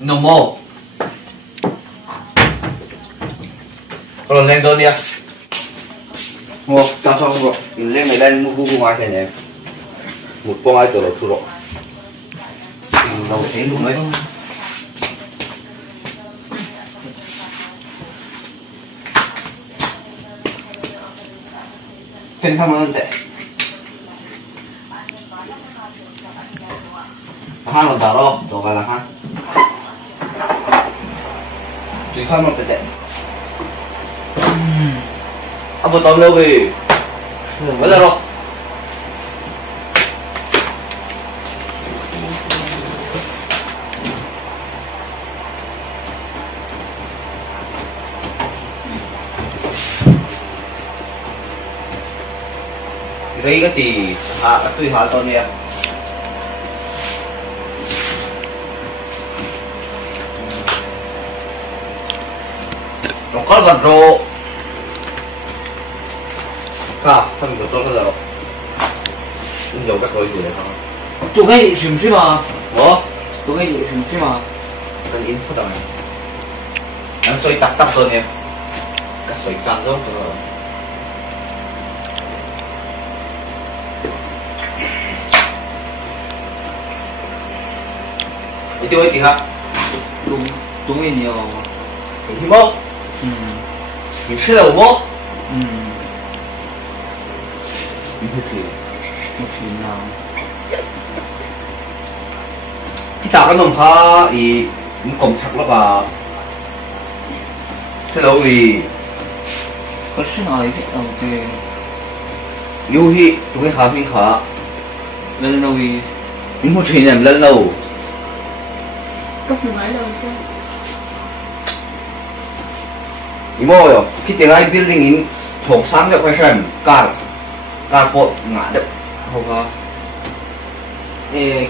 No more. Rồi lên đơn đi ạ. Ngô, cho xong rồi. Lên này lên mua gu ngoài thế này. Một con ai từ đầu đầu xén đúng đấy. Tên thăm ơn tệ. Han là đó, đồ gọi là han. Tùy khăn một tệ. Apa tahun lebih? Betul roh. Ray cái thì tùy hạ tahun ya. Lokal badro. Không được tốt rồi. Cũng nhiều các lỗi gì đấy không? Tụi ngay đi xem mà. Ủa? Tụi ngay đi xem mà. Cần in phút đầu này. Anh xoay tắc rồi nè. Các xoay cam đó rồi. Itu ấy thì hả? Tụi ngay nhiều. Thì mốt. Mình sẽ đầu mốt. Kita kan nomha I kom thak la ba hello I có sự nói cái ông cái yu hi tu cái ha mi kha lần đầu đi mình một chuyện làm lần đầu cấp mình nói đâu chứ imo yo khi tiếng ai building in thuộc sáng cho cái xem car bộ ngã được không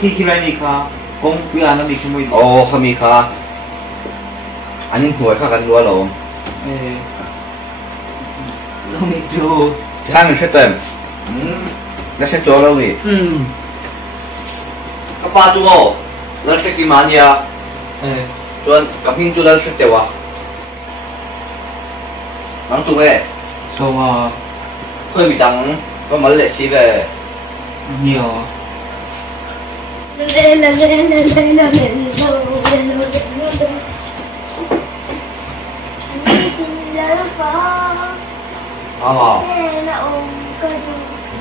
khi lại đi kha công quy anh làm gì không biết oh kami kha anh huay kha kan lua lo không biết chú thang mình sẽ tìm nó sẽ cho đâu nhỉ các ba chú ô nó sẽ kiếm ăn ya chuan các hình chú nó sẽ tiêu à nắng tu nghe sao mà hơi bị đắng có mấy lệ xí về nhiều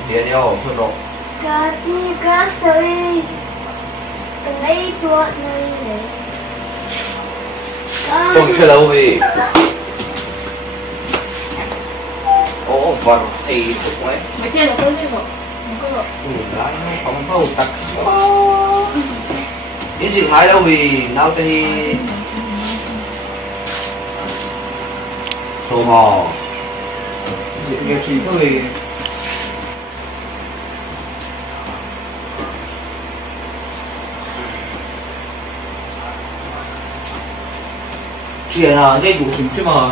Dia dia thôi rồi. Cá sơi lấy tuột này. Tôi sẽ lâu vì. Ồ, vật thìถูกไหม Mấy cái là tôi đi rồi. Không có rồi. Đấy, không có tắc. Cái gì thái đâu vì nào thì số mò. việc gì thôi chuyện là cái vụ chính chứ mà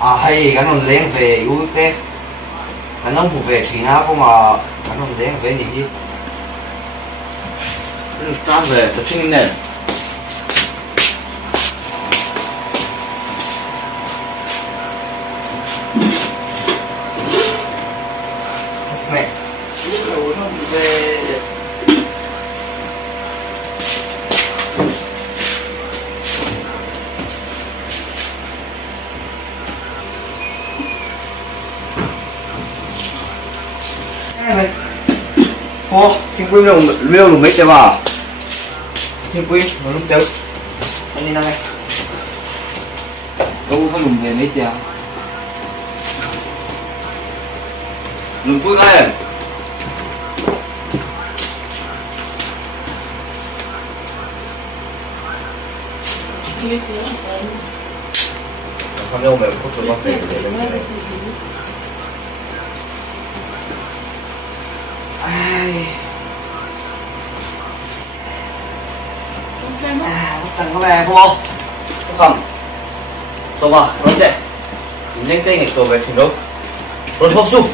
À hay cái nó lên về yếu thế. Cái nó phụ về thì nào có mà cái nó lên về gì chứ. Cái nó về tập trung này. Mẹ. Rồi nó về ô, thiên quy liêu lùm mấy chứ mà thiên quy nó lúc đâu anh đi nào này đâu có lùm về mấy giờ lùm quy ngay không đâu mà không cho bác sĩ để làm gì này ai chẳng có về không không rồi mà nói chuyện nhanh tay ngày rồi về thì đâu rồi không su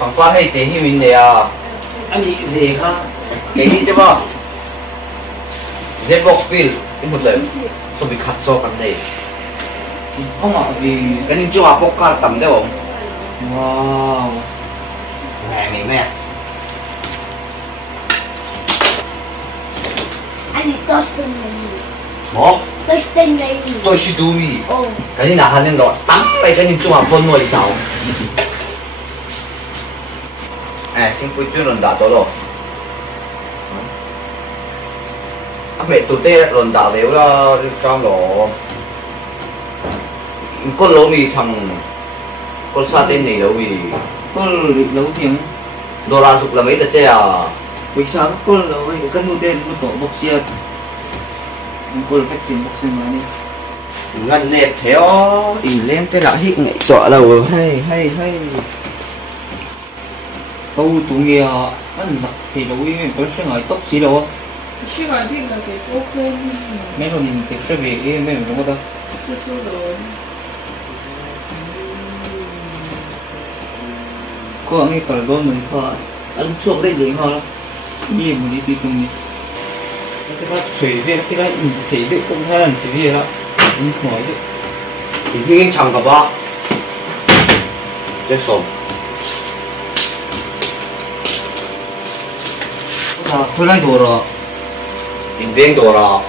Thằng qua hay tiền hi mình nè à. Anh đi về ha. Cái gì chứ mà. Zebok feel cái một lần. So bị khát so cái này. Không ạ vì Cái này chưa học bốc cả tầm đấy không? wow. Mẹ mẹ. Anh đi toasting này. Một. Toasting này. Tôi sẽ đuôi. Ồ. Cái này là hành động tắmไปcái này chưa học phân nuôi sao? À, chính quy chuyên luận đạo đó rồi. Mẹ tụi tê luận đạo nếu là trong đó con lỗ mì thằng con sa tên này lỗ mì Con lịch nấu tiếng. đồ la sụp là mấy đợt chứ à? Vì sao con nấu cái cân nuôi tên nó tổ bốc xiên. Con là cách chuyển bốc xiên mà đi. Ngân nẹp theo tìm lên cái lão hít ngậy tọa đầu hay. Câu tụ nghề anh mặc thì đối với tôi sẽ nói tốt xí đâu.吃完这个给多亏你， Mấy lần nhìn thì sẽ về mấy lần đúng không đâu. 这猪肉。 Có anh ấy cả đôi mình khó anh chuộc đây liền ho gì mà đi đi cùng đi cái bát水viên cái bát chỉ được cũng hơn chỉ vì đó anh nói được thì khi chẳng gặp ba chết sống à thôi lại đồ rồi tìm viên đồ là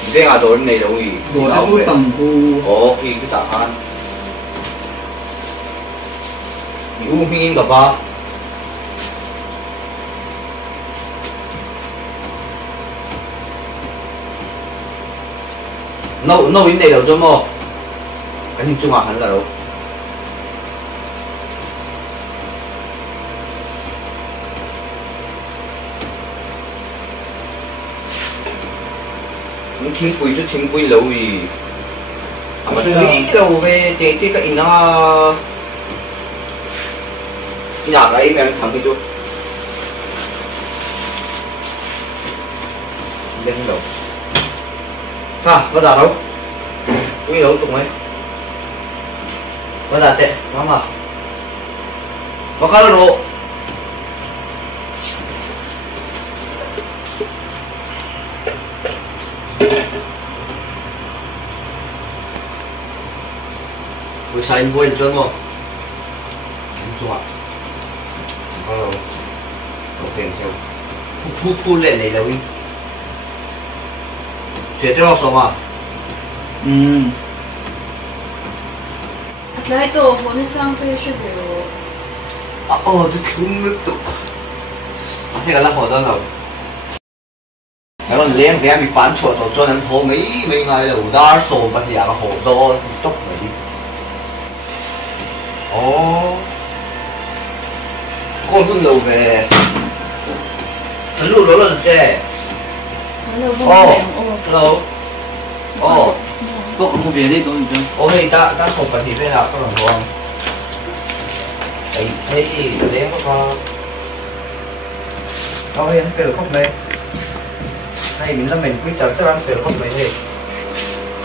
tìm viên à đồ này đâu gì đồ đã có tầm cu ồ khi cái tạ ăn uống pin gặp ba nấu cái này đâu cho mò cái hình chung à hắn là đâu những thiên quy cho thiên quy lâu gì mà thấy lâu về thì cái nó nhà cái em thằng cái chút lên đầu ha bắt đầu đâu quy đấu tụng ấy bắt đầu tệ lắm à bắt cá độ buổi sáng vui chưa không chung à bắt đầu đầu tiên theo thu lên này là win chuyện đó sao mà来豆腐那张可以是给我。这听不懂这个拉好多了cái con liên cái bị bán chuột rồi cho nên hồ mấy ngày rồi đã sổ bật nhà là hồ to tốc rồi đi con vẫn lâu về nó lúc đó là trẻ lâu có một việc đi tôi chứ hey ta sổ bật thì bây giờ có làm không thấy liên có hay anh phải không đây hay mình là mình quyết chọn cho anh phải không mấy thì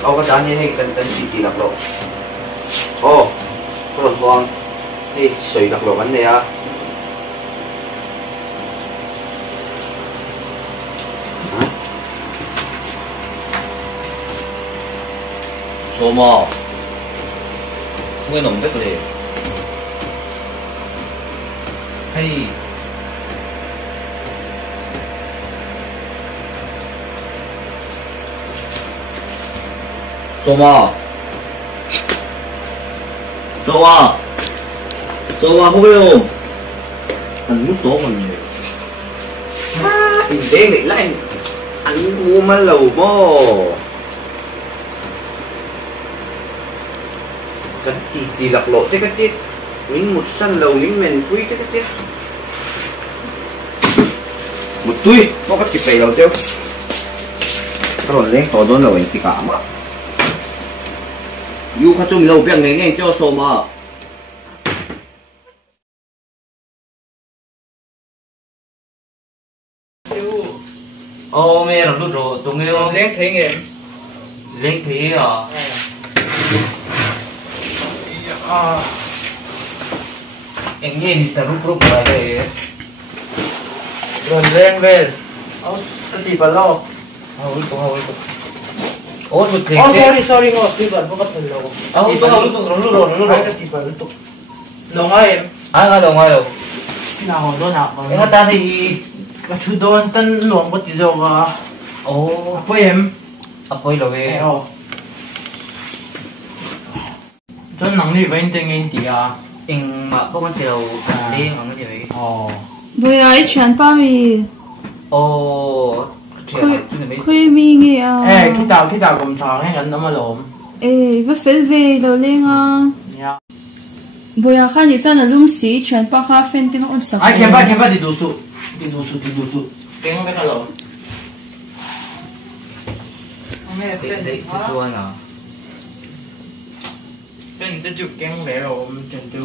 có giá như hay cần chỉ đặc lộ có làm con thì sấy đặc lộ vấn đề à số mò nguyên nồng biết gì hay số mò không biết không anh lúc tốt mình thì thế này lại anh mua mấy lầu bò cái thì lạc lộ thế cái tiết những một sân lầu những mình quý thế cái tiết một tuy có cái chụp về đầu chứ rồi lên tổ đón lầu thì cả mà yêu khá chung lâu biết nghe cho số mà mẹ làm lúc rồi tụi nghe lên thế nghe lên thế à anh nhìn ta rút lại về rồi lên về cái gì vào lo hầu itu oh betul sorry nggak tiba bukan lo lu cái tiba itu lo ngay nggak lo ngay lo nào đó nào em ta thì cái chú đó tên luồng bất kỳ đâu à apa em apa lo về真能力穩定一啲啊，應嘛不過條你講嗰條嘢。哦。會有全包咪。哦。佢咪嘅啊。佢到咁長嘅人咁啊攞。不肥肥到靚啊。會有看你真係諗死全包咖啡點樣食？全包啲讀書，點樣俾佢攞？咩？你讀書啊？真係做驚嚟咯，咁真做。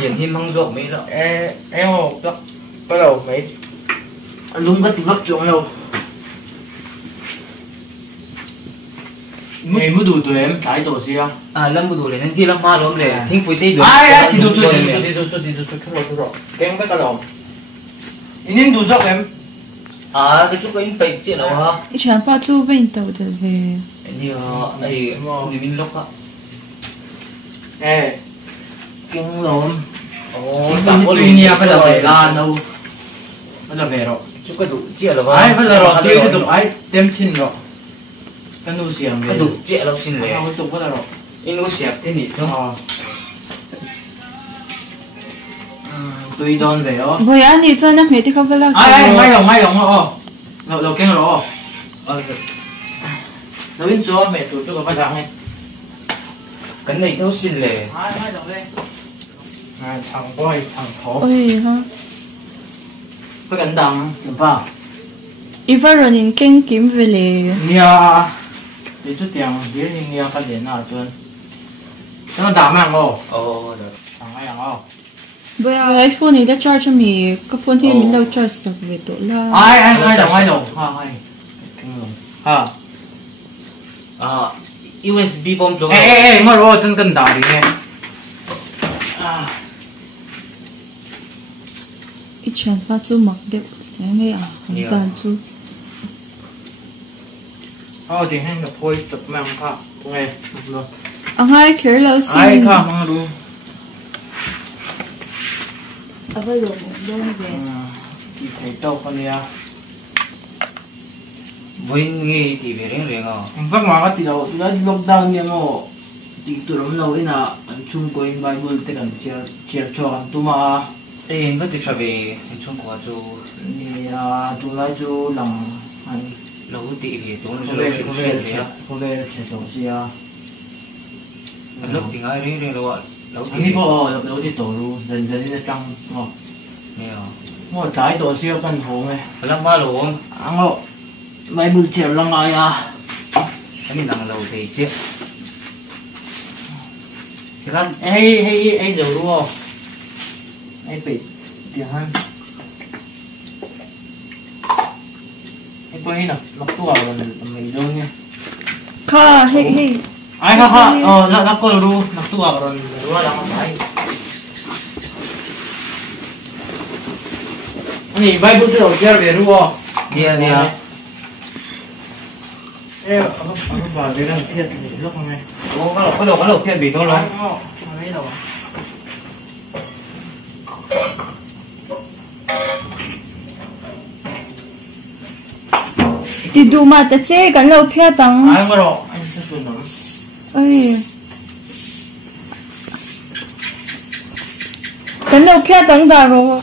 連添亨咗未啦？我得嗰度未。窿個點粒仲有？你冇讀對咁睇到先啊？諗冇讀嚟，啲諗媽諗嚟，聽會啲讀。啲讀書，驚乜嘢咯？你讀書咁？cái chút có in tây chuyện đâu hả? Chẳng bao chú bên tàu được về. Như này thì mình lúc á. Kinh lắm. Tuy nhiên phải là về lan đâu. Phải là về rồi. Chút cái đủ chuyện là phải là rồi. Tiêu cái đủ ai đem xin rồi. Cái nụ xiềng về. Cái đủ chuyện đâu xin lệ. Không tục phải là rồi. In nụ xiềng thế nhỉ không? Tùy đón về đó. Vậy anh đi cho nó mấy thì không phải là. Mai lòng đầu kinh rồi. Nó bên chỗ mẹ tụi cho cái thằng này. Cái này nó xin lệ. Mai lòng đây. Thằng boy, thằng thổ. Ôi ha. Cái cánh đằng, đúng không? Ivan rồi nhìn kinh kiếm về lệ. Nia, đi chút tiền, đi nia phát triển nào chứ? Nó đám ăn không? Được. Thằng ai ăn không? Vậy iPhone này đã charge cho mình, cái phone thì mình đâu charge sạc về tổ là. Ai đồng. USB bom chỗ. Ngồi rồi, tân đảo đi nghe. Cái chuyện phát chú mặc đẹp, em nghe không toàn chú. Thì hay gặp thôi, tập mang cả, nghe luôn. Hai kiểu lâu xin. Ai cả mang luôn. Bây giờ một đôi về. Thấy đâu con đi với nghe thì về đến liền à vất mà cái điều đó lockdown nhưng mà thì tụi nó lâu ấy là anh chung coi Bible thì cần chia cho anh tụi mà em vẫn tiếp tục về chung qua cho tụi nó cho làm anh lâu tí về tụi nó lâu không về chia sẻ gì lúc thì ngay đến rồi lâu thì anh có lâu thì tổ luôn dần đi trăng ngon nè mua trái tổ siêu cân hồ này lăng ba luôn ăn ngộ mấy bữa chiều lăng ai cái mình làm lâu thì xếp thì kan hay dầu đúng không hay bị tiền hơn hay quay nè lọc tua rồi mình đâu nha Kha hay ai ha lọc tua rồi lọc tua rồi rồi làm cái này bay bữa chiều chơi về đúng không dia Aku bảo đây là thiệt thì lúc này. Có đầu thiệt bị nó lắm. Mấy đầu. Thì đủ mà ta chơi cái lâu phía tầng. Ai mà rồi, anh sẽ xuống nó. Ơi. Cái lâu phía tầng đã rồi.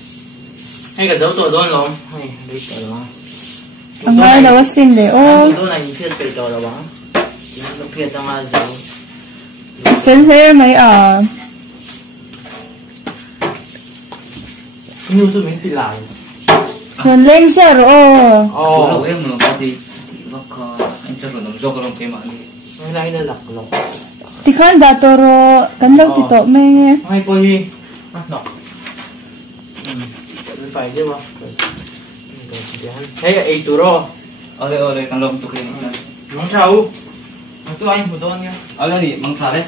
Hay cả dấu tổ đôn không? Hay lấy tổ đó. Ang ay daw sim de oh. Doon ay thiệt bị tổ đó bang. Nó thiệt đang là dấu. Sen thế mấy Như tôi mình bị lại. Còn lên xe rồi. Lâu em mà có thì bác anh cho nó do cái cái mà Cái này là lọc lọc. Thì khán đã tổ rồi, cái lâu thì tổ mê. Hay coi nó. Phải chứ mà. Thế ấy tụi rồi. ở đây càng lồng tụi kia Mong sao? Tôi anh của tôi nha. ở đây thì bằng thà đấy